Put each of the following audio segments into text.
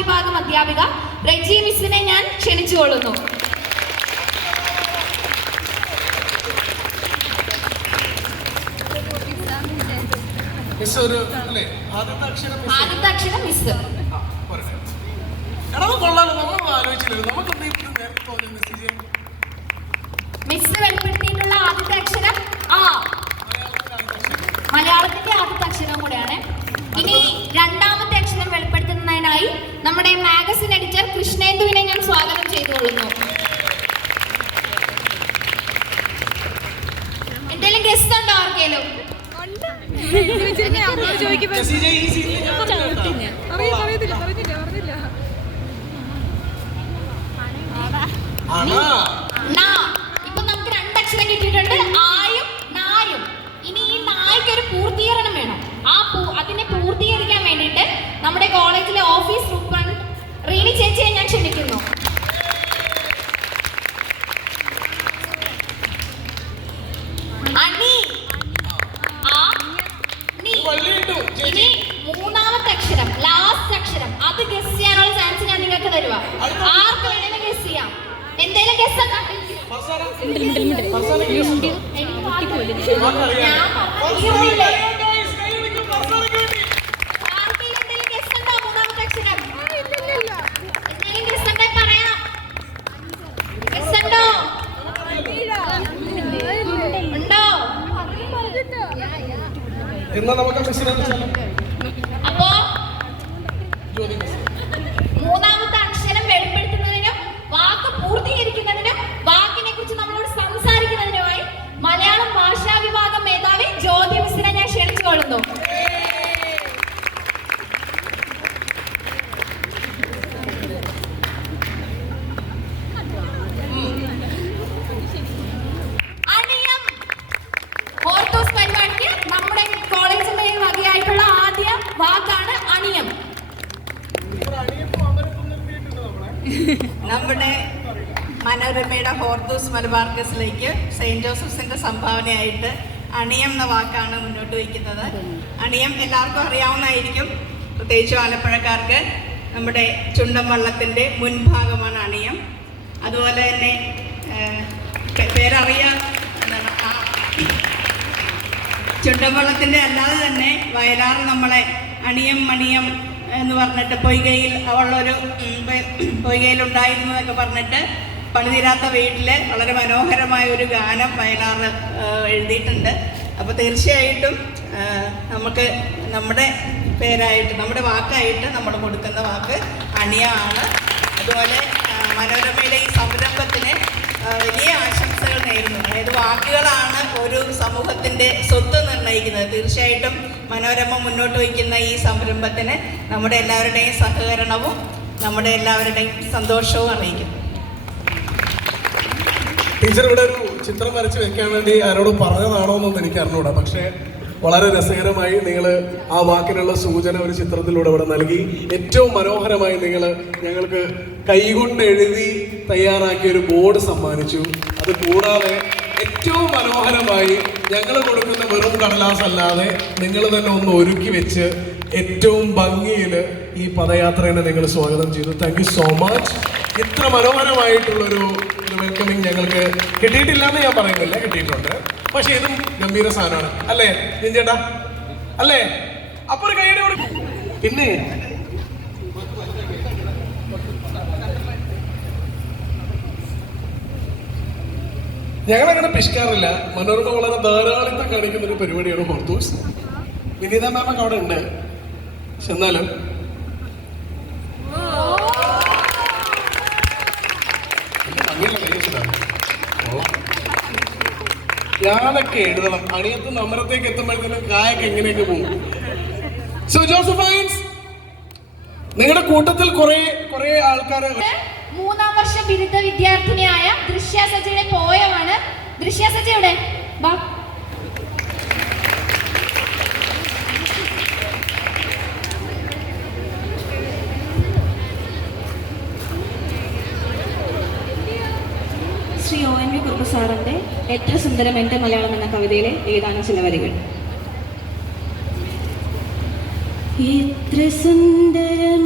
വിഭാഗം അധ്യാപിക റെജി മിസ്സിനെ ഞാൻ ക്ഷണിച്ചുകൊള്ളുന്നു. ആദ്യത്തെ അക്ഷരം മിസ്. മിസ് വെളിപ്പെടുത്തിയിട്ടുള്ള ആദ്യത്തെ അക്ഷരം ആ. മലയാളത്തിന്റെ ആദ്യത്തെ അക്ഷരം കൂടെയാണ്. ഇനി രണ്ടാമത്തെ അക്ഷരം വെളിപ്പെടുത്തുന്നതിനായി നമ്മുടെ മാഗസിൻ എഡിറ്റർ കൃഷ്ണേന്ദുവിനെ ഞാൻ സ്വാഗതം ചെയ്തുകൊള്ളുന്നു. എന്തെങ്കിലും ഗസ്റ്റ് ഉണ്ടോ ആർക്കെങ്കിലും? ഇപ്പൊ നമുക്ക് രണ്ടക്ഷരം കിട്ടിയിട്ടുണ്ട്, ആയും നായും. ഇനി ഈ നായ്ക്ക് ഒരു പൂർത്തീകരണം വേണം. അതിനെ പൂർത്തീകരിക്കാൻ വേണ്ടിയിട്ട് നമ്മുടെ കോളേജിലെ ഓഫീസ് സൂപ്രണ്ട് റീനി ചേച്ചിയെ ഞാൻ ക്ഷണിക്കുന്നു. ഇനി മൂന്നാമത്തെ അക്ഷരം, ലാസ്റ്റ് അക്ഷരം, അത് ഗസ് ചെയ്യാനുള്ള ചാൻസ് ഞാൻ നിങ്ങൾക്ക് തരുക. ആർക്ക് വേണമെങ്കിലും ഗസ് ചെയ്യാം. എന്തേലും ഗസ് അപ്പോ മൂന്നാമത്തെ അക്ഷരം വെളിപ്പെടുത്തുന്നതിനും വാക്ക് പൂർത്തീകരിക്കുന്നതിനും വാക്കിനെ കുറിച്ച് നമ്മളോട് സംസാരിക്കുന്നതിനുമായി മലയാളം ഭാഷാ വിഭാഗം മേധാവി ജ്യോതി മിസ്സിനെ ഞാൻ ക്ഷണിച്ചുകൊള്ളുന്നു. വാക്കാണ് അണിയം. നമ്മുടെ മനോരമയുടെ ഹോർത്തൂസ് മലബാർക്കസിലേക്ക് സെയിന്റ് ജോസഫ്സിന്റെ സംഭാവനയായിട്ട് അണിയം എന്ന വാക്കാണ് മുന്നോട്ട് വയ്ക്കുന്നത്. അണിയം എല്ലാവർക്കും അറിയാവുന്നതായിരിക്കും, പ്രത്യേകിച്ച് ആലപ്പുഴക്കാർക്ക്. നമ്മുടെ ചുണ്ടൻ വള്ളത്തിന്റെ മുൻഭാഗമാണ് അണിയം. അതുപോലെ തന്നെ പേരറിയാം, ചുണ്ടൻവള്ളത്തിന്റെ അല്ലാതെ തന്നെ വയലാർ നമ്മളെ അണിയം മണിയം എന്ന് പറഞ്ഞിട്ട് പൊയ്കയിലുണ്ടായിരുന്നു എന്നൊക്കെ പറഞ്ഞിട്ട് പണിതീരാത്ത വീട്ടില് വളരെ മനോഹരമായ ഒരു ഗാനം വയലാർ എഴുതിയിട്ടുണ്ട്. അപ്പോൾ തീർച്ചയായിട്ടും നമുക്ക് നമ്മുടെ പേരായിട്ട്, നമ്മുടെ വാക്കായിട്ട് നമ്മൾ കൊടുക്കുന്ന വാക്ക് അണിയാണ്. അതുപോലെ മനോരമയുടെ ഈ സംരംഭത്തിന് വലിയ ആശംസകൾ നേരുന്നു. അതായത് വാക്കുകളാണ് ഒരു സമൂഹത്തിൻ്റെ സ്വത്ത് നിർണ്ണയിക്കുന്നത്. തീർച്ചയായിട്ടും മനോരമ മുന്നോട്ട് വയ്ക്കുന്ന ഈ സംരംഭത്തിന് നമ്മുടെ എല്ലാവരുടെയും സഹകരണവും നമ്മുടെ എല്ലാവരുടെയും സന്തോഷവും അറിയിക്കുന്നു. ടീച്ചർ ഇവിടെ ഒരു ചിത്രം വരച്ച് വെക്കാൻ വേണ്ടി ആരോട് പറഞ്ഞതാണോ എന്നൊന്നും എനിക്ക് അറിഞ്ഞൂടാ. പക്ഷേ വളരെ രസകരമായി നിങ്ങൾ ആ വാക്കിനുള്ള സൂചന ഒരു ചിത്രത്തിലൂടെ ഇവിടെ നൽകി. ഏറ്റവും മനോഹരമായി നിങ്ങൾ ഞങ്ങൾക്ക് കൈകൊണ്ട് എഴുതി തയ്യാറാക്കിയ ഒരു ബോർഡ് സമ്മാനിച്ചു. അത് കൂടാതെ ഏറ്റവും മനോഹരമായി ഞങ്ങൾ കൊടുക്കുന്ന വെറും കടലാസ് അല്ലാതെ നിങ്ങൾ തന്നെ ഒന്ന് ഒരുക്കി വെച്ച് ഏറ്റവും ഭംഗിയിൽ ഈ പദയാത്രയെ നിങ്ങൾ സ്വാഗതം ചെയ്തു. Thank you so much. ഇത്ര മനോഹരമായിട്ടുള്ളൊരു വെൽക്കമിങ് ഞങ്ങൾക്ക് കിട്ടിയിട്ടില്ല എന്ന് ഞാൻ പറയുന്നില്ല, കിട്ടിയിട്ടുണ്ട്. പക്ഷെ ഇതും ഗംഭീര സാധനമാണ് അല്ലേ ചേട്ടാ? അല്ലേ? അപ്പൊ ഒരു കൈയുടെ കൊടുക്കും. പിന്നെ ഞങ്ങളങ്ങനെ പിഷ്കാറില്ല. മനോരമ വളരെ ധാരാളിത്തം കാണിക്കുന്ന ഒരു പരിപാടിയാണ് ഹോർത്തൂസ്. വിനീത മാമൊക്കെ അവിടെ ഉണ്ട്. പക്ഷെ എന്നാലും ഞാനൊക്കെ എഴുതണം. അണിയത്ത് നമരത്തേക്ക് എത്തുമ്പോഴത്തേനും കായൊക്കെ എങ്ങനെയൊക്കെ പോകും. സോ ജോസഫൈൻസ്, നിങ്ങളുടെ കൂട്ടത്തിൽ കുറെ ആൾക്കാരെ. മൂന്നാം വർഷ ബിരുദ വിദ്യാർത്ഥിനിയായ ദൃശ്യ സജിയുടെ പോയമാണ്. ദൃശ്യ സജിയുടെ ശ്രീ ONV കുറുപ്പ് സാറിന്റെ എത്ര സുന്ദരം എന്റെ മലയാളം എന്ന കവിതയിലെ ഏതാനും ചില വരികൾ. എത്ര സുന്ദരം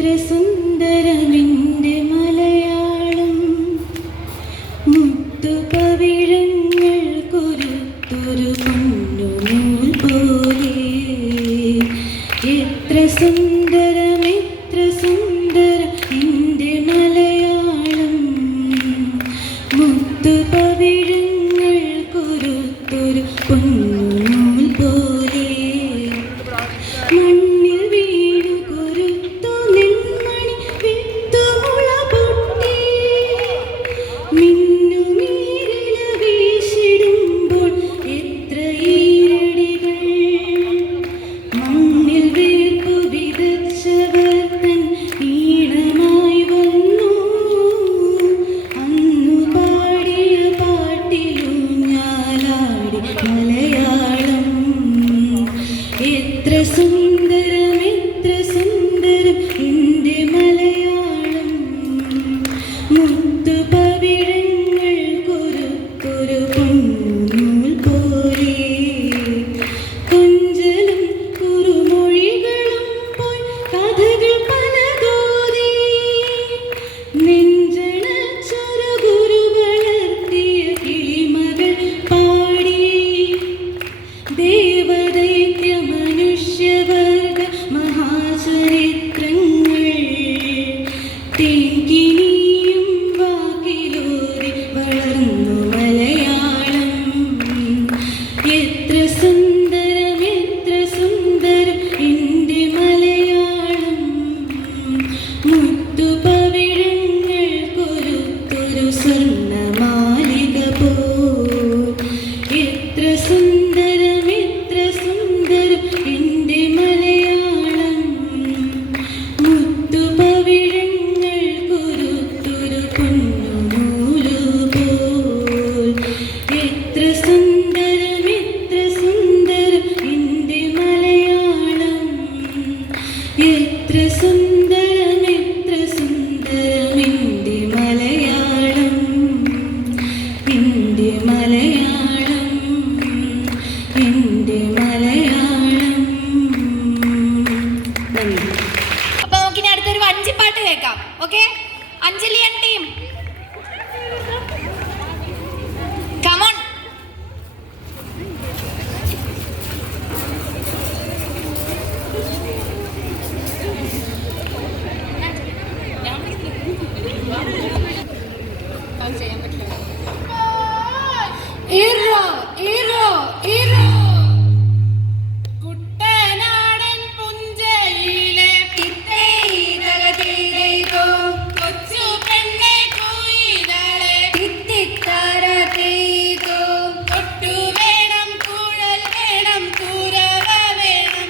എത്ര സുന്ദരമെൻ്റെ മലയാളം മുത്തുപവിഴങ്ങൾ കൊരുത്തൊരു പൊന്നുനൂൽ പോലെ എത്ര സുന്ദരം എൻ്റെ മലയാളം മുത്തുപവിഴങ്ങൾ കൊരുത്തൊരു പൊന്നുനൂൽ പോലെ മണ്ണിൽ വീണു കൊരുത്തു നെന്മണി വിത്തുമുള പൊട്ടി മിന്നുനീരില വീശിടുമ്പോൾ എത്ര ഈരടികൾ മണ്ണിൽ വീർപ്പു വിതച്ചവർ തൻ ഈണമായി വന്നു അന്നു പാടിയ പാട്ടിലൂഞ്ഞാലാടി മലയാളം എത്ര സുന്ദരം എൻ്റെ മലയാളം മുത്തുപവിഴങ്ങൾ കൊരുത്തൊരു പൊന്നുനൂൽ പോലെ കൊഞ്ചലും കുറുമൊഴികളും പോയി കഥകൾ പലതോതി നെഞ്ചണച്ചൊരു ഗുരു വളർത്തിയ കിളിമകൾ പാടി ദേവദൈത്യ മനുഷ്യവർഗ മഹാചരിത്രങ്ങൾ തേങ്കിനിയും വാക്കിലൂടെ വളർന്നു മലയാളം എത്ര സുന്ദരം എൻ്റെ മലയാളം മുത്തുപവിഴങ്ങൾ കൊരുത്തൊരു സ്വർണ്ണമാലിക പോൽ എത്ര സുന്ദരം എൻ്റെ മലയാളം മുത്തുപവിഴങ്ങൾ കൊരുത്തൊരു പൊന്നുനൂലു പോൽ എത്ര സുന്ദരം എൻ്റെ മലയാളം എത്ര സുന്ദരം എൻ്റെ മലയാളം എൻ്റെ മലയാളം എൻ്റെ മലയാളം നന്ദി. അപ്പൊ നമുക്കിനി അടുത്തൊരു വഞ്ചിപ്പാട്ട് കേൾക്കാം. Okay, Anjali team come on. Hero hero hero കുട്ടനാടൻ പുഞ്ചയിലെ തിത്തൈതകതീതോ കൊച്ചു പെണ്ണെ കുയിലളെ തിത്തിത്താരതീതോ കൊട്ടു വേണം കുഴൽ വേണം കുരവ വേണം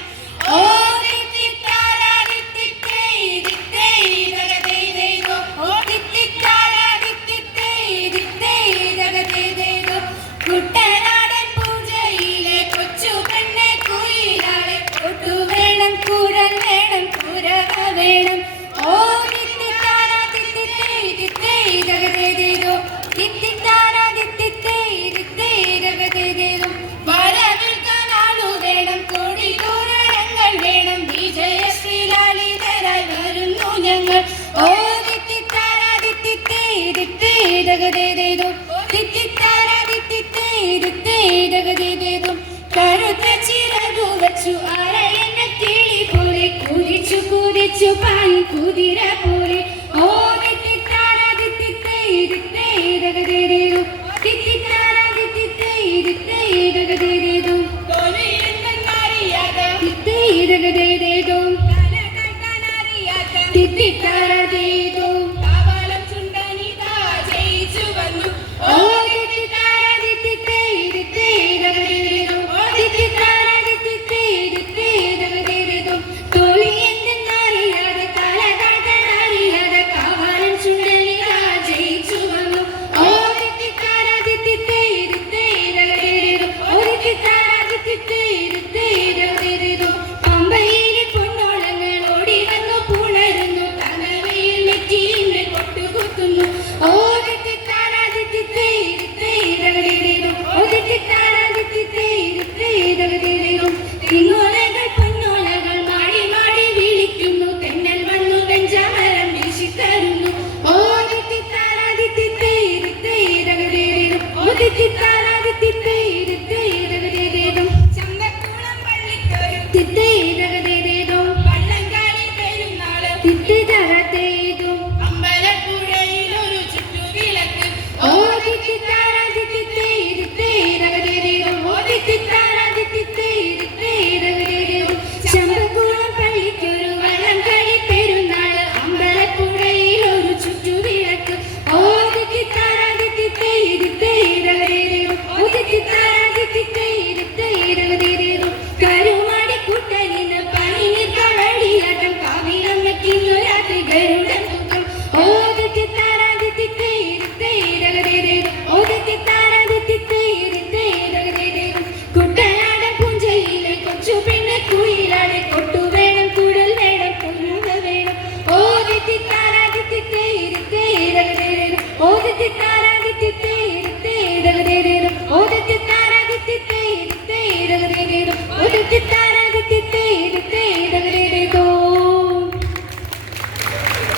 ഓ തിത്തിത്താര തിത്തിത്തൈതകതീതോ ഓ തിത്തിത്താര തിത്തിത്തൈതകതീതോ കുട്ടനാടൻ പൂജയിലെ കൊച്ചു പെണ്ണെ കുയിലാളെ കൊട്ടു വേണം കുഴൽ വേണം കുരവ വേണം ഓ തിത്തിത്താര തിത്തിത്തൈതകതീതോ തിത്തിത്താര തിത്തിത്തൈതകതീതോ വരവേൽക്കാൻ ആളു വേണം കോടി തോരണങ്ങൾ വേണം വിജയശ്രീലാളിതരായി വരുന്നു ഞങ്ങൾ ഓ തിത്തിത്താര തിത്തിത്തൈതകതീതോ തിത്തിത്താര തിത്തിത്തൈതകതീതോ കറുത്ത ചിറകു വച്ചു അരയന്ന കിളി പോലെ കുതിച്ചു കുതിച്ചു പായും കുതിര പോലെ ഓ തിത്തിത്താര തിത്തിത്തൈതകതീതോ തിത്തിത്താര തിത്തിത്തൈതകതീതോ തിത്തിത്തൈതകതീതോ തിത്തിത്താരതീതോ കാവലം ചുണ്ടനിതാ ജയിച്ചു വന്നു ഓ തിത്തിത്താര തിത്തിത്തൈതകതീതോ തിത്തിത്താര തിത്തിത്തൈതകതീതോ തൊഴിയെന്തെന്നറിയാതെ തല താഴ്ത്താനറിയാതെ കാവലം ചുണ്ടനിതാ ജയിച്ചു വന്നു ഓ തിത്തിത്താര തിത്തിത്തൈതകതീതോ തിത്തിത്താര തിത്തിത്തൈതകതീതോ പമ്പയിലെ പൊന്നോളങ്ങൾ ഓടി വന്നു പുണരുന്നു തനവയിൽ നെറ്റി ഓ